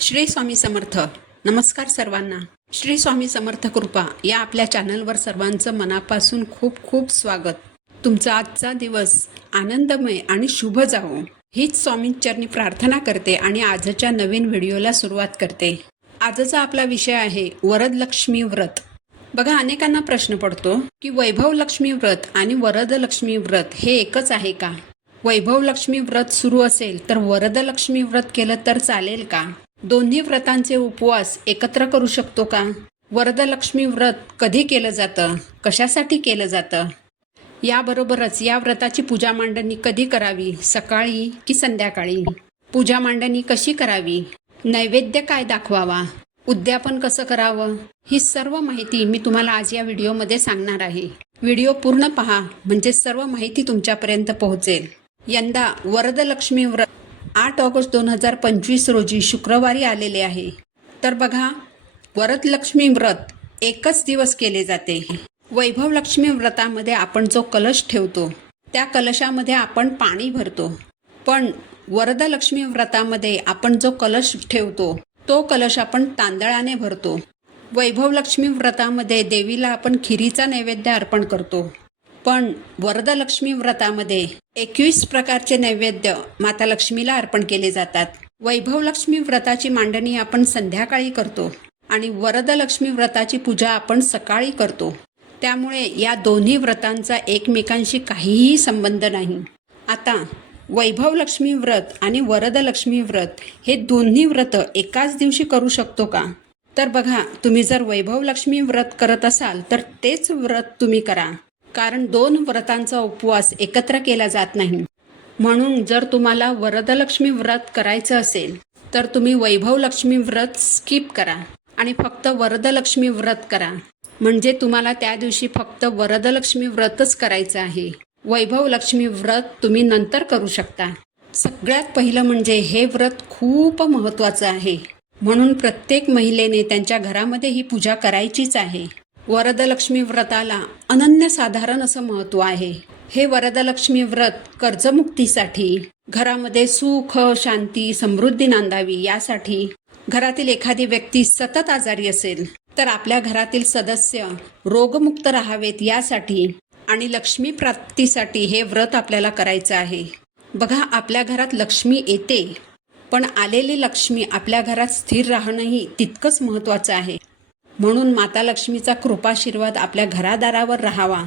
श्री स्वामी समर्थ. नमस्कार सर्वांना. श्री स्वामी समर्थ कृपा या आपल्या चॅनलवर सर्वांचं मनापासून खूप खूप स्वागत. तुमचा आजचा दिवस आनंदमय आणि शुभ जावो हीच स्वामींचरणी प्रार्थना करते आणि आजच्या नवीन व्हिडिओला सुरुवात करते. आजचा आपला विषय आहे वरदलक्ष्मी व्रत. बघा, अनेकांना प्रश्न पडतो की वैभव लक्ष्मी व्रत आणि वरदलक्ष्मी व्रत हे एकच आहे का? वैभव लक्ष्मी व्रत सुरू असेल तर वरदलक्ष्मी व्रत केलं तर चालेल का? दोन्ही व्रतांचे उपवास एकत्र करू शकतो का? वरदलक्ष्मी व्रत कधी केलं जातं, कशासाठी केलं जातं, याबरोबरच या व्रताची पूजा मांडणी कधी करावी, सकाळी की संध्याकाळी, पूजा मांडणी कशी करावी, नैवेद्य काय दाखवावा, उद्यापन कसं करावं, ही सर्व माहिती मी तुम्हाला आज या व्हिडिओमध्ये सांगणार आहे. व्हिडिओ पूर्ण पहा म्हणजे सर्व माहिती तुमच्यापर्यंत पोहोचेल. यंदा वरदलक्ष्मी व्रत 8 ऑगस्ट 2025 रोजी शुक्रवारी आलेले आहे. तर बघा, वरदलक्ष्मी व्रत एकच दिवस केले जाते. वैभव लक्ष्मी व्रतामध्ये आपण जो कलश ठेवतो त्या कलशामध्ये आपण पाणी भरतो, पण वरदलक्ष्मी व्रतामध्ये आपण जो कलश ठेवतो तो कलश आपण तांदळाने भरतो. वैभव लक्ष्मी व्रतामध्ये देवीला आपण खिरीचा नैवेद्य अर्पण करतो, पण वरदलक्ष्मी व्रतामध्ये 21 प्रकारचे नैवेद्य माता लक्ष्मीला अर्पण केले जातात. वैभव लक्ष्मी व्रताची मांडणी आपण संध्याकाळी करतो आणि वरदलक्ष्मी व्रताची पूजा आपण सकाळी करतो. त्यामुळे या दोन्ही व्रतांचा एकमेकांशी काहीही संबंध नाही. आता वैभव लक्ष्मी व्रत आणि वरदलक्ष्मी व्रत हे दोन्ही व्रत एकाच दिवशी करू शकतो का? तर बघा, तुम्ही जर वैभव लक्ष्मी व्रत करत असाल तर तेच व्रत तुम्ही करा, कारण दोन व्रतांचा उपवास एकत्र केला जात नाही. म्हणून जर तुम्हाला वरदलक्ष्मी व्रत करायचं असेल तर तुम्ही वैभव लक्ष्मी व्रत स्किप करा आणि फक्त वरदलक्ष्मी व्रत करा. म्हणजे तुम्हाला त्या दिवशी फक्त वरदलक्ष्मी व्रतच करायचं आहे. वैभव लक्ष्मी व्रत तुम्ही नंतर करू शकता. सगळ्यात पहिलं म्हणजे हे व्रत खूप महत्त्वाचं आहे, म्हणून प्रत्येक महिलेने त्यांच्या घरामध्ये ही पूजा करायचीच आहे. वरदलक्ष्मी व्रताला अनन्यसाधारण असं महत्त्व आहे. हे वरदलक्ष्मी व्रत कर्जमुक्तीसाठी, घरामध्ये सुख शांती समृद्धी नांदावी यासाठी, घरातील एखादी व्यक्ती सतत आजारी असेल तर आपल्या घरातील सदस्य रोगमुक्त राहावेत यासाठी आणि लक्ष्मी प्राप्तीसाठी हे व्रत आपल्याला करायचं आहे. बघा, आपल्या घरात लक्ष्मी येते, पण आलेली लक्ष्मी आपल्या घरात स्थिर राहणंही तितकंच महत्त्वाचं आहे. म्हणून माता लक्ष्मीचा कृपाशीर्वाद आपल्या घरादारावर राहावा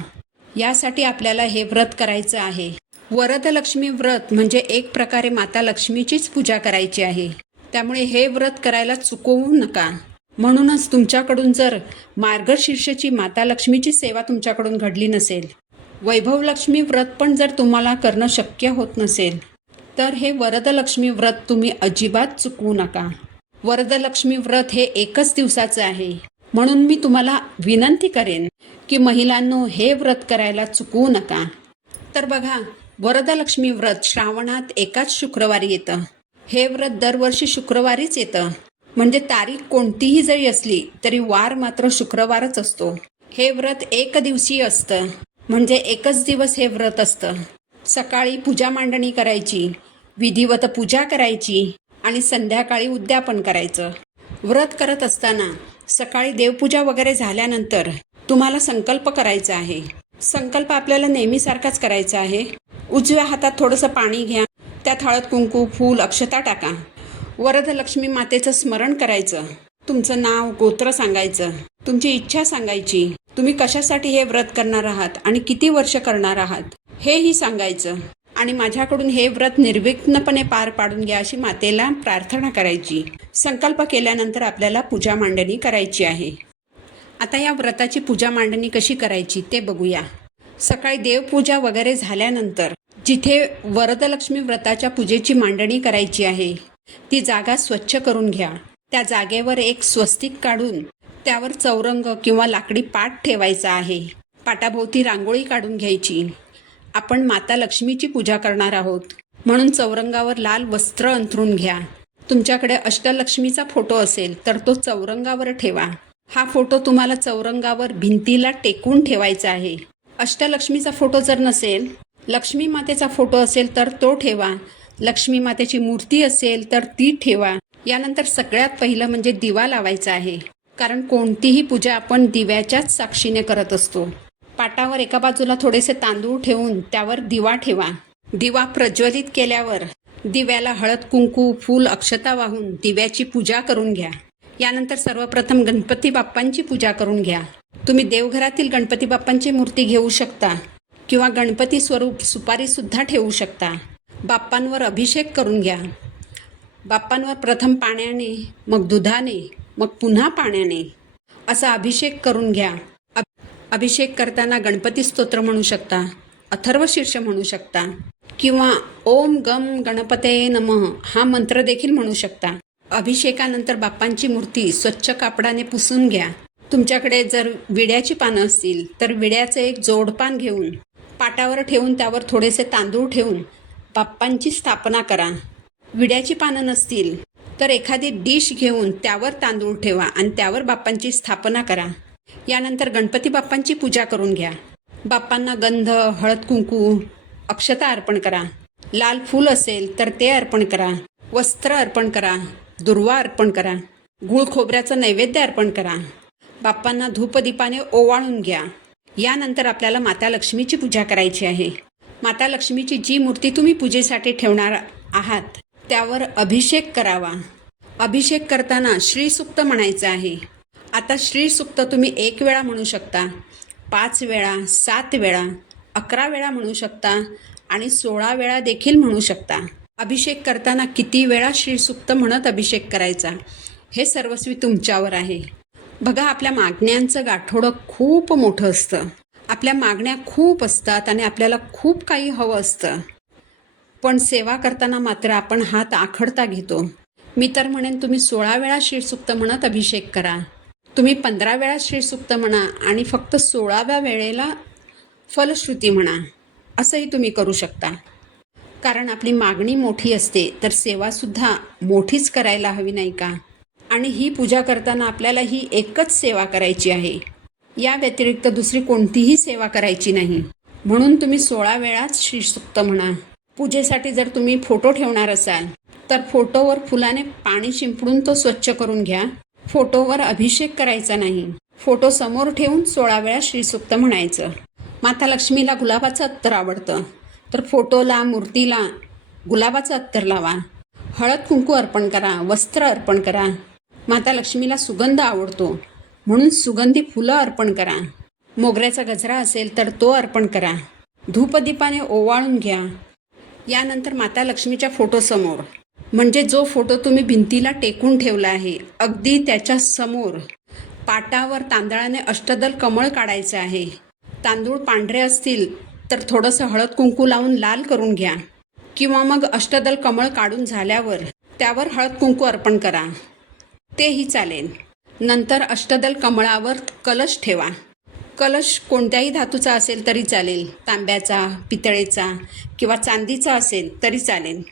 यासाठी आपल्याला हे व्रत करायचं आहे. वरदलक्ष्मी व्रत म्हणजे एक प्रकारे माता लक्ष्मीचीच पूजा करायची आहे. त्यामुळे हे व्रत करायला चुकवू नका. म्हणूनच तुमच्याकडून जर मार्गशीर्षची माता लक्ष्मीची सेवा तुमच्याकडून घडली नसेल, वैभव लक्ष्मी व्रत पण जर तुम्हाला करणं शक्य होत नसेल, तर हे वरदलक्ष्मी व्रत तुम्ही अजिबात चुकवू नका. वरदलक्ष्मी व्रत हे एकच दिवसाचं आहे, म्हणून मी तुम्हाला विनंती करेन की महिलांनो, हे व्रत करायला चुकवू नका. तर बघा, वरदलक्ष्मी व्रत श्रावणात एकाच शुक्रवारी येतं. हे व्रत दरवर्षी शुक्रवारीच येतं, म्हणजे तारीख कोणतीही जरी असली तरी वार मात्र शुक्रवारच असतो. हे व्रत एक दिवसीय असतं, म्हणजे एकच दिवस हे व्रत असतं. सकाळी पूजा मांडणी करायची, विधिवत पूजा करायची आणि संध्याकाळी उद्यापन करायचं. व्रत करत असताना सकाळी देवपूजा वगैरे झाल्यानंतर तुम्हाला संकल्प करायचा आहे. संकल्प आपल्याला नेहमीसारखाच करायचा आहे. उजव्या हातात थोडंसं पाणी घ्या, त्यात हळद कुंकू फूल अक्षता टाका. वरदलक्ष्मी मातेचं स्मरण करायचं, तुमचं नाव गोत्र सांगायचं, तुमची इच्छा सांगायची, तुम्ही कशासाठी हे व्रत करणार आहात आणि किती वर्ष करणार आहात हेही सांगायचं आणि माझ्याकडून हे व्रत निर्विघ्नपणे पार पाडून घ्या अशी मातेला प्रार्थना करायची. संकल्प केल्यानंतर आपल्याला पूजा मांडणी करायची आहे. आता या व्रताची पूजा मांडणी कशी करायची ते बघूया. सकाळी देवपूजा वगैरे झाल्यानंतर जिथे वरदलक्ष्मी व्रताच्या पूजेची मांडणी करायची आहे ती जागा स्वच्छ करून घ्या. त्या जागेवर एक स्वस्तिक काढून त्यावर चौरंग किंवा लाकडी पाट ठेवायचा आहे. पाटाभोवती रांगोळी काढून घ्यायची. आपण माता लक्ष्मीची पूजा करणार आहोत, म्हणून चौरंगावर लाल वस्त्र अंथरून घ्या. तुमच्याकडे अष्टलक्ष्मीचा फोटो असेल तर तो चौरंगावर ठेवा. हा फोटो तुम्हाला चौरंगावर भिंतीला टेकून ठेवायचा आहे. अष्टलक्ष्मीचा फोटो जर नसेल, लक्ष्मी मातेचा फोटो असेल तर तो ठेवा. लक्ष्मी मातेची मूर्ती असेल तर ती ठेवा. यानंतर सगळ्यात पहिलं म्हणजे दिवा लावायचा आहे, कारण कोणतीही पूजा आपण दिव्याच्याच साक्षीने करत असतो. पाटावर एका बाजूला थोडेसे तांदूळ ठेवून त्यावर दिवा ठेवा. दिवा प्रज्वलित केल्यावर दिव्याला हळद कुंकू फूल अक्षता वाहून दिव्याची पूजा करून घ्या. यानंतर सर्वप्रथम गणपती बाप्पांची पूजा करून घ्या. तुम्ही देवघरातील गणपती बाप्पांची मूर्ती घेऊ शकता किंवा गणपती स्वरूप सुपारीसुद्धा ठेवू शकता. बाप्पांवर अभिषेक करून घ्या. बाप्पांवर प्रथम पाण्याने, मग दुधाने, मग पुन्हा पाण्याने असा अभिषेक करून घ्या. अभिषेक करताना गणपती स्तोत्र म्हणू शकता, अथर्वशीर्ष म्हणू शकता किंवा ओम गम गणपतये नमः हा मंत्र देखील म्हणू शकता. अभिषेकानंतर बाप्पांची मूर्ती स्वच्छ कापडाने पुसून घ्या. तुमच्याकडे जर विड्याची पानं असतील तर विड्याचं एक जोडपान घेऊन पाटावर ठेवून त्यावर थोडेसे तांदूळ ठेवून बाप्पांची स्थापना करा. विड्याची पानं नसतील तर एखादी डिश घेऊन त्यावर तांदूळ ठेवा आणि त्यावर बाप्पांची स्थापना करा. यानंतर गणपती बाप्पांची पूजा करून घ्या. बाप्पांना गंध, हळद कुंकू, अक्षता अर्पण करा. लाल फूल असेल तर ते अर्पण करा. वस्त्र अर्पण करा. दुर्वा अर्पण करा. गूळ खोबऱ्याचं नैवेद्य अर्पण करा. बाप्पांना धूपदीपाने ओवाळून घ्या. यानंतर आपल्याला माता लक्ष्मीची पूजा करायची आहे. माता लक्ष्मीची जी मूर्ती तुम्ही पूजेसाठी ठेवणार आहात त्यावर अभिषेक करावा. अभिषेक करताना श्रीसूक्त म्हणायचं आहे. आता श्रीसूक्त तुम्ही 1 वेळा म्हणू शकता, 5 वेळा, 7 वेळा, 11 वेळा म्हणू शकता आणि 16 वेळा देखील म्हणू शकता. अभिषेक करताना किती वेळा श्रीसूक्त म्हणत अभिषेक करायचा हे सर्वस्वी तुमच्यावर आहे. बघा, आपल्या मागण्यांचं गाठोडं खूप मोठं असतं. आपल्या मागण्या खूप असतात आणि आपल्याला खूप काही हवं असतं, पण सेवा करताना मात्र आपण हात आखडता घेतो. मी तर म्हणेन तुम्ही 16 वेळा श्रीसूक्त म्हणत अभिषेक करा. तुम्ही 15 वेळा श्रीसूक्त म्हणा आणि फक्त 16व्या वेळेला फलश्रुती म्हणा. असंही तुम्ही करू शकता. कारण आपली मागणी मोठी असते तर सेवासुद्धा मोठीच करायला हवी, नाही का? आणि ही पूजा करताना आपल्याला ही एकच सेवा करायची आहे. या व्यतिरिक्त दुसरी कोणतीही सेवा करायची नाही. म्हणून तुम्ही 16 वेळाच श्रीसूक्त म्हणा. पूजेसाठी जर तुम्ही फोटो ठेवणार असाल तर फोटोवर फुलाने पाणी शिंपडून तो स्वच्छ करून घ्या. फोटोवर अभिषेक करायचा नाही. फोटो समोर ठेवून 16 वेळा श्रीसूक्त म्हणायचं. माता लक्ष्मीला गुलाबाचं अत्तर आवडतं तर फोटोला, मूर्तीला गुलाबाचं अत्तर लावा. हळद कुंकू अर्पण करा. वस्त्र अर्पण करा. माता लक्ष्मीला सुगंध आवडतो म्हणून सुगंधी फुलं अर्पण करा. मोगऱ्याचा गजरा असेल तर तो अर्पण करा. धूपदीपाने ओवाळून घ्या. यानंतर माता लक्ष्मीच्या फोटोसमोर, म्हणजे जो फोटो तुम्ही भिंतीला टेकून ठेवला आहे अगदी त्याच्या समोर पाटावर तांदळाने अष्टदल कमळ काढायचं आहे. तांदूळ पांढरे असतील तर थोडंसं हळद कुंकू लावून लाल करून घ्या किंवा मग अष्टदल कमळ काढून झाल्यावर त्यावर हळद कुंकू अर्पण करा, तेही चालेल. नंतर अष्टदल कमळावर कलश ठेवा. कलश कोणत्याही धातूचा असेल तरी चालेल. तांब्याचा, पितळेचा किंवा चांदीचा असेल तरी चालेल.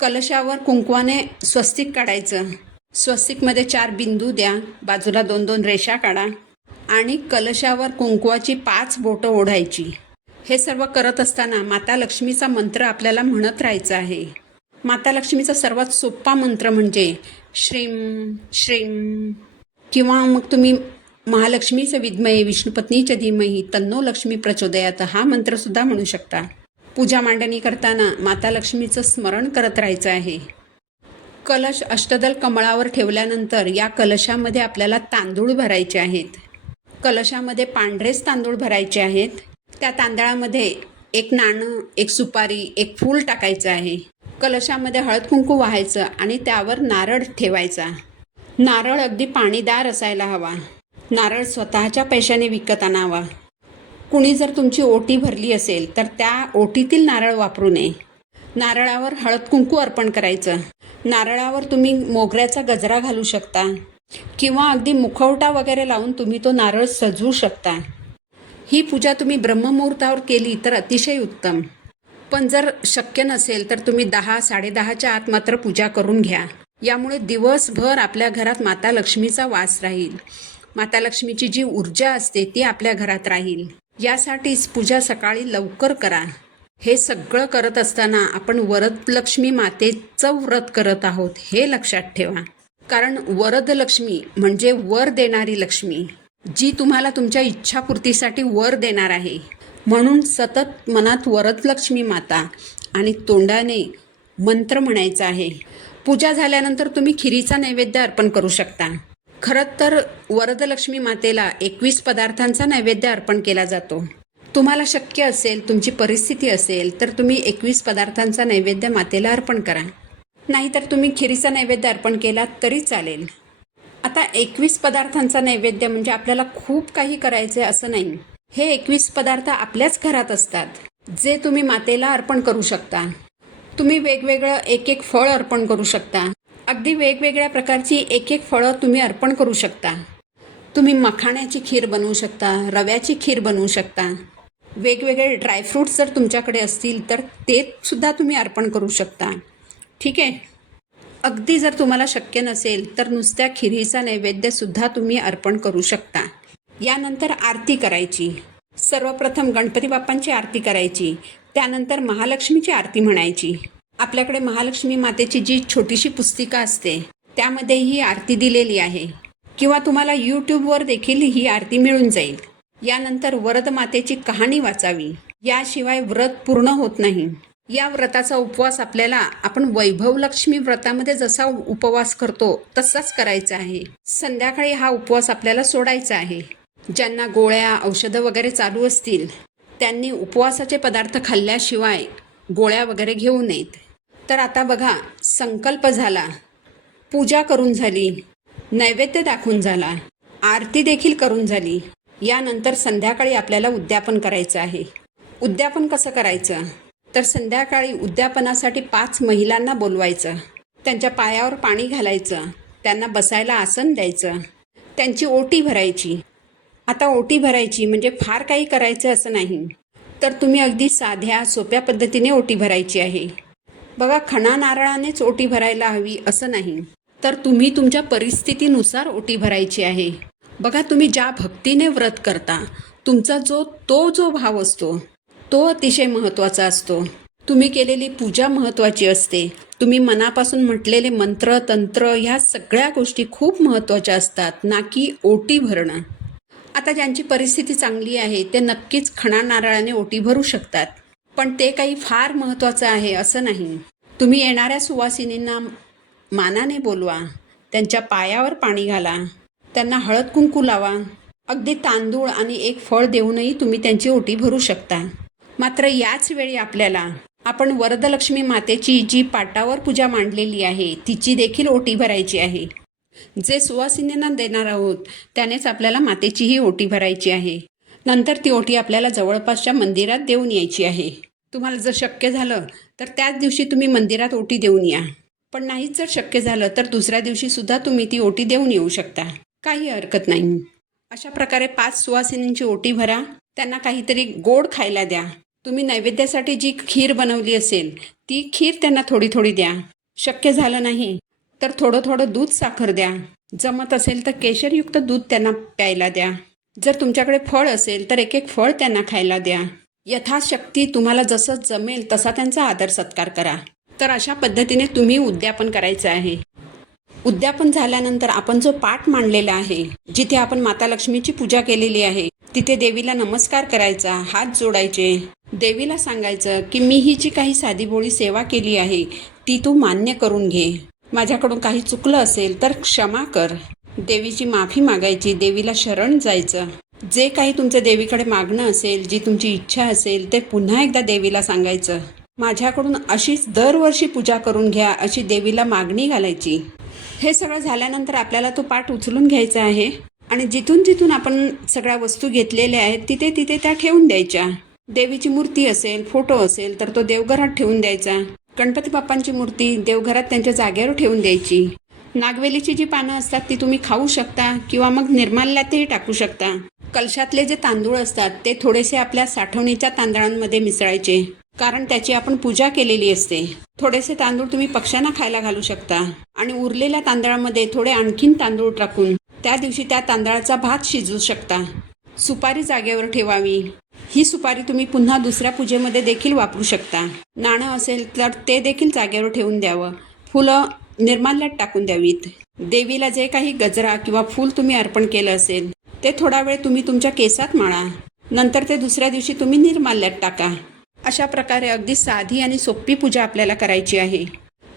कलशावर कुंकवाने स्वस्तिक काढायचं. स्वस्तिकमध्ये 4 बिंदू द्या. बाजूला 2-2 रेषा काढा आणि कलशावर कुंकवाची 5 बोटं ओढायची. हे सर्व करत असताना माता लक्ष्मीचा मंत्र आपल्याला म्हणत राहायचा आहे. माता लक्ष्मीचा सर्वात सोपा मंत्र म्हणजे श्रीं श्रीं किंवा मग तुम्ही महालक्ष्मीचं विद्महे विष्णुपत्नीच्या धीमहि तन्नो लक्ष्मी प्रचोदयात हा मंत्रसुद्धा म्हणू शकता. पूजा मांडणी करताना माता लक्ष्मीचं स्मरण करत राहायचं आहे. कलश अष्टदल कमळावर ठेवल्यानंतर या कलशामध्ये आपल्याला तांदूळ भरायचे आहेत. कलशामध्ये पांढरेच तांदूळ भरायचे आहेत. त्या तांदळामध्ये 1 नाणं, 1 सुपारी, 1 फूल टाकायचं आहे. कलशामध्ये हळद कुंकू वाहायचं आणि त्यावर नारळ ठेवायचा. नारळ अगदी पाणीदार असायला हवा. नारळ स्वतःच्या पैशाने विकत आणावा. कुणी जर तुमची ओटी भरली असेल तर त्या ओटीतील नारळ वापरू नये. नारळावर हळद कुंकू अर्पण करायचं. नारळावर तुम्ही मोगऱ्याचा गजरा घालू शकता किंवा अगदी मुखवटा वगैरे लावून तुम्ही तो नारळ सजवू शकता. ही पूजा तुम्ही ब्रह्ममुहूर्तावर केली तर अतिशय उत्तम. पण जर शक्य नसेल तर तुम्ही 10-10:30च्या आत मात्र पूजा करून घ्या. यामुळे दिवसभर आपल्या घरात माता लक्ष्मीचा वास राहील. माता लक्ष्मीची जी ऊर्जा असते ती आपल्या घरात राहील. यासाठीच पूजा सकाळी लवकर करा. हे सगळं करत असताना आपण वरदलक्ष्मी मातेचं व्रत करत आहोत हे लक्षात ठेवा. कारण वरदलक्ष्मी म्हणजे वर देणारी लक्ष्मी, जी तुम्हाला तुमच्या इच्छापूर्तीसाठी वर देणार आहे. म्हणून सतत मनात वरदलक्ष्मी माता आणि तोंडाने मंत्र म्हणायचा आहे. पूजा झाल्यानंतर तुम्ही खिरीचा नैवेद्य अर्पण करू शकता. खरं तर वरदलक्ष्मी मातेला 21 पदार्थांचा नैवेद्य अर्पण केला जातो. तुम्हाला शक्य असेल, तुमची परिस्थिती असेल तर तुम्ही 21 पदार्थांचा नैवेद्य मातेला अर्पण करा. नाहीतर तुम्ही खिरीचा नैवेद्य अर्पण केला तरी चालेल. आता 21 पदार्थांचा नैवेद्य म्हणजे आपल्याला खूप काही करायचे असं नाही. हे 21 पदार्थ आपल्याच घरात असतात, जे तुम्ही मातेला अर्पण करू शकता. तुम्ही वेगवेगळं एक एक फळ अर्पण करू शकता. अगदी वेगवेगळ्या प्रकारची एक एक फळं तुम्ही अर्पण करू शकता. तुम्ही मखाण्याची खीर बनवू शकता, रव्याची खीर बनवू शकता. वेगवेगळे ड्रायफ्रूट्स जर तुमच्याकडे असतील तर ते सुद्धा तुम्ही अर्पण करू शकता. ठीक आहे. अगदी जर तुम्हाला शक्य नसेल तर नुसत्या खिरीचा नैवेद्यसुद्धा तुम्ही अर्पण करू शकता. यानंतर आरती करायची. सर्वप्रथम गणपती बाप्पांची आरती करायची. त्यानंतर महालक्ष्मीची आरती म्हणायची. आपल्याकडे महालक्ष्मी मातेची जी छोटीशी पुस्तिका असते त्यामध्ये ही आरती दिलेली आहे, किंवा तुम्हाला यूट्यूबवर देखील ही आरती मिळून जाईल. यानंतर वरद मातेची कहाणी वाचावी. याशिवाय व्रत पूर्ण होत नाही. या व्रताचा उपवास आपल्याला आपण वैभवलक्ष्मी व्रतामध्ये जसा उपवास करतो तसाच करायचा आहे. संध्याकाळी हा उपवास आपल्याला सोडायचा आहे. ज्यांना गोळ्या औषधं वगैरे चालू असतील त्यांनी उपवासाचे पदार्थ खाल्ल्याशिवाय गोळ्या वगैरे घेऊ नयेत. तर आता बघा, संकल्प झाला, पूजा करून झाली, नैवेद्य दाखवून झाला, आरती देखील करून झाली. यानंतर संध्याकाळी आपल्याला उद्यापन करायचं आहे. उद्यापन कसं करायचं तर संध्याकाळी उद्यापनासाठी 5 महिलांना बोलवायचं. त्यांच्या पायावर पाणी घालायचं, त्यांना बसायला आसन द्यायचं, त्यांची ओटी भरायची. आता ओटी भरायची म्हणजे फार काही करायचं असं नाही, तर तुम्ही अगदी साध्या सोप्या पद्धतीने ओटी भरायची आहे. बघा, खणा नारळानेच ओटी भरायला हवी असं नाही, तर तुम्ही तुमच्या परिस्थितीनुसार ओटी भरायची आहे. बघा, तुम्ही ज्या भक्तीने व्रत करता, तुमचा जो भाव असतो तो अतिशय महत्त्वाचा असतो. तुम्ही केलेली पूजा महत्त्वाची असते. तुम्ही मनापासून म्हटलेले मंत्र तंत्र ह्या सगळ्या गोष्टी खूप महत्त्वाच्या असतात, ना की ओटी भरणं. आता ज्यांची परिस्थिती चांगली आहे ते नक्कीच खणा नारळाने ओटी भरू शकतात, पण ते काही फार महत्त्वाचं आहे असं नाही. तुम्ही येणाऱ्या सुवासिनींना मानाने बोलवा, त्यांच्या पायावर पाणी घाला, त्यांना हळद कुंकू लावा. अगदी तांदूळ आणि एक फळ देऊनही तुम्ही त्यांची ओटी भरू शकता. मात्र याच वेळी आपल्याला आपण वरदलक्ष्मी मातेची जी पाटावर पूजा मांडलेली आहे तिची देखील ओटी भरायची आहे. जे सुवासिनींना देणार आहोत त्यानेच आपल्याला मातेचीही ओटी भरायची आहे. नंतर ती ओटी आपल्याला जवळपासच्या मंदिरात देऊन यायची आहे. तुम्हाला जर शक्य झालं तर त्याच दिवशी तुम्ही मंदिरात ओटी देऊन या, पण नाहीच जर शक्य झालं तर दुसऱ्या दिवशी सुद्धा तुम्ही ती ओटी देऊन येऊ शकता. काही हरकत नाही. अशा प्रकारे 5 सुवासिनींची ओटी भरा. त्यांना काहीतरी गोड खायला द्या. तुम्ही नैवेद्यासाठी जी खीर बनवली असेल ती खीर त्यांना थोडी थोडी द्या. शक्य झालं नाही तर थोडं थोडं दूध साखर द्या. जमत असेल तर केशरयुक्त दूध त्यांना प्यायला द्या. जर तुमच्याकडे फळ असेल तर एक एक फळ त्यांना खायला द्या. यथाशक्ती तुम्हाला जसं जमेल तसा त्यांचा आदर सत्कार करा. तर अशा पद्धतीने तुम्ही उद्यापन करायचं आहे. उद्यापन झाल्यानंतर आपण जो पाठ मांडलेला आहे, जिथे आपण माता लक्ष्मीची पूजा केलेली आहे, तिथे देवीला नमस्कार करायचा, हात जोडायचे. देवीला सांगायचं की मी ही जी काही साधीभोळी सेवा केली आहे ती तू मान्य करून घे. माझ्याकडून काही चुकलं असेल तर क्षमा कर. देवीची माफी मागायची, देवीला शरण जायचं. जे काही तुमचं देवीकडे मागणं असेल, जी तुमची इच्छा असेल ते पुन्हा एकदा देवीला सांगायचं. माझ्याकडून अशीच दरवर्षी पूजा करून घ्या अशी देवीला मागणी घालायची. हे सगळं झाल्यानंतर आपल्याला तो पाठ उचलून घ्यायचा आहे आणि जिथून जिथून आपण सगळ्या वस्तू घेतलेल्या आहेत तिथे तिथे त्या ठेवून द्यायच्या. देवीची मूर्ती असेल, फोटो असेल तर तो देवघरात ठेवून द्यायचा. गणपती बाप्पांची मूर्ती देवघरात त्यांच्या जागेवर ठेवून द्यायची. नागवेलीची जी पानं असतात ती तुम्ही खाऊ शकता किंवा मग निर्माल्यातही टाकू शकता. कलशातले जे तांदूळ असतात ते थोडेसे आपल्या साठवणीच्या तांदळांमध्ये मिसळायचे, कारण त्याची आपण पूजा केलेली असते. थोडेसे तांदूळ तुम्ही पक्ष्यांना खायला घालू शकता आणि उरलेल्या तांदळामध्ये थोडे आणखीन तांदूळ टाकून त्या दिवशी त्या तांदळाचा भात शिजवू शकता. सुपारी जागेवर ठेवावी. ही सुपारी तुम्ही पुन्हा दुसऱ्या पूजेमध्ये देखील वापरू शकता. नाणं असेल तर ते देखील जागेवर ठेवून द्यावं. फुलं निर्माल्यात टाकून द्यावीत. देवीला जे काही गजरा किंवा फूल तुम्ही अर्पण केलं असेल ते थोडा वेळ तुम्ही तुमच्या केसात माळा. नंतर ते दुसऱ्या दिवशी तुम्ही निर्माल्यात टाका. अशा प्रकारे अगदी साधी आणि सोपी पूजा आपल्याला करायची आहे.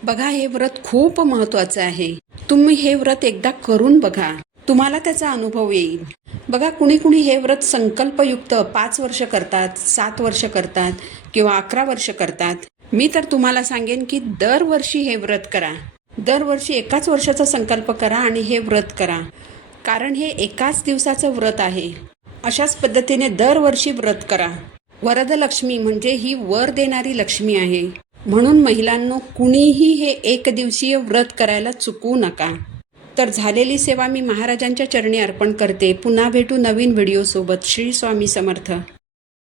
बघा, हे व्रत खूप महत्त्वाचं आहे. तुम्ही हे व्रत एकदा करून बघा, तुम्हाला त्याचा अनुभव येईल. बघा, कुणी कुणी हे व्रत संकल्पयुक्त 5 वर्ष करतात, 7 वर्ष करतात किंवा 11 वर्ष करतात. मी तर तुम्हाला सांगेन की दरवर्षी हे व्रत करा. दरवर्षी एकाच वर्षाचा संकल्प करा आणि हे व्रत करा, कारण हे एकाच दिवसाचं व्रत आहे. अशाच पद्धतीने दरवर्षी व्रत करा. वरदलक्ष्मी म्हणजे ही वर देणारी लक्ष्मी आहे. म्हणून महिलांनो, कुणीही हे एकदिवसीय व्रत करायला चुकवू नका. तर झालेली सेवा मी महाराजांच्या चरणी अर्पण करते. पुन्हा भेटू नवीन व्हिडिओसोबत. श्री स्वामी समर्थ.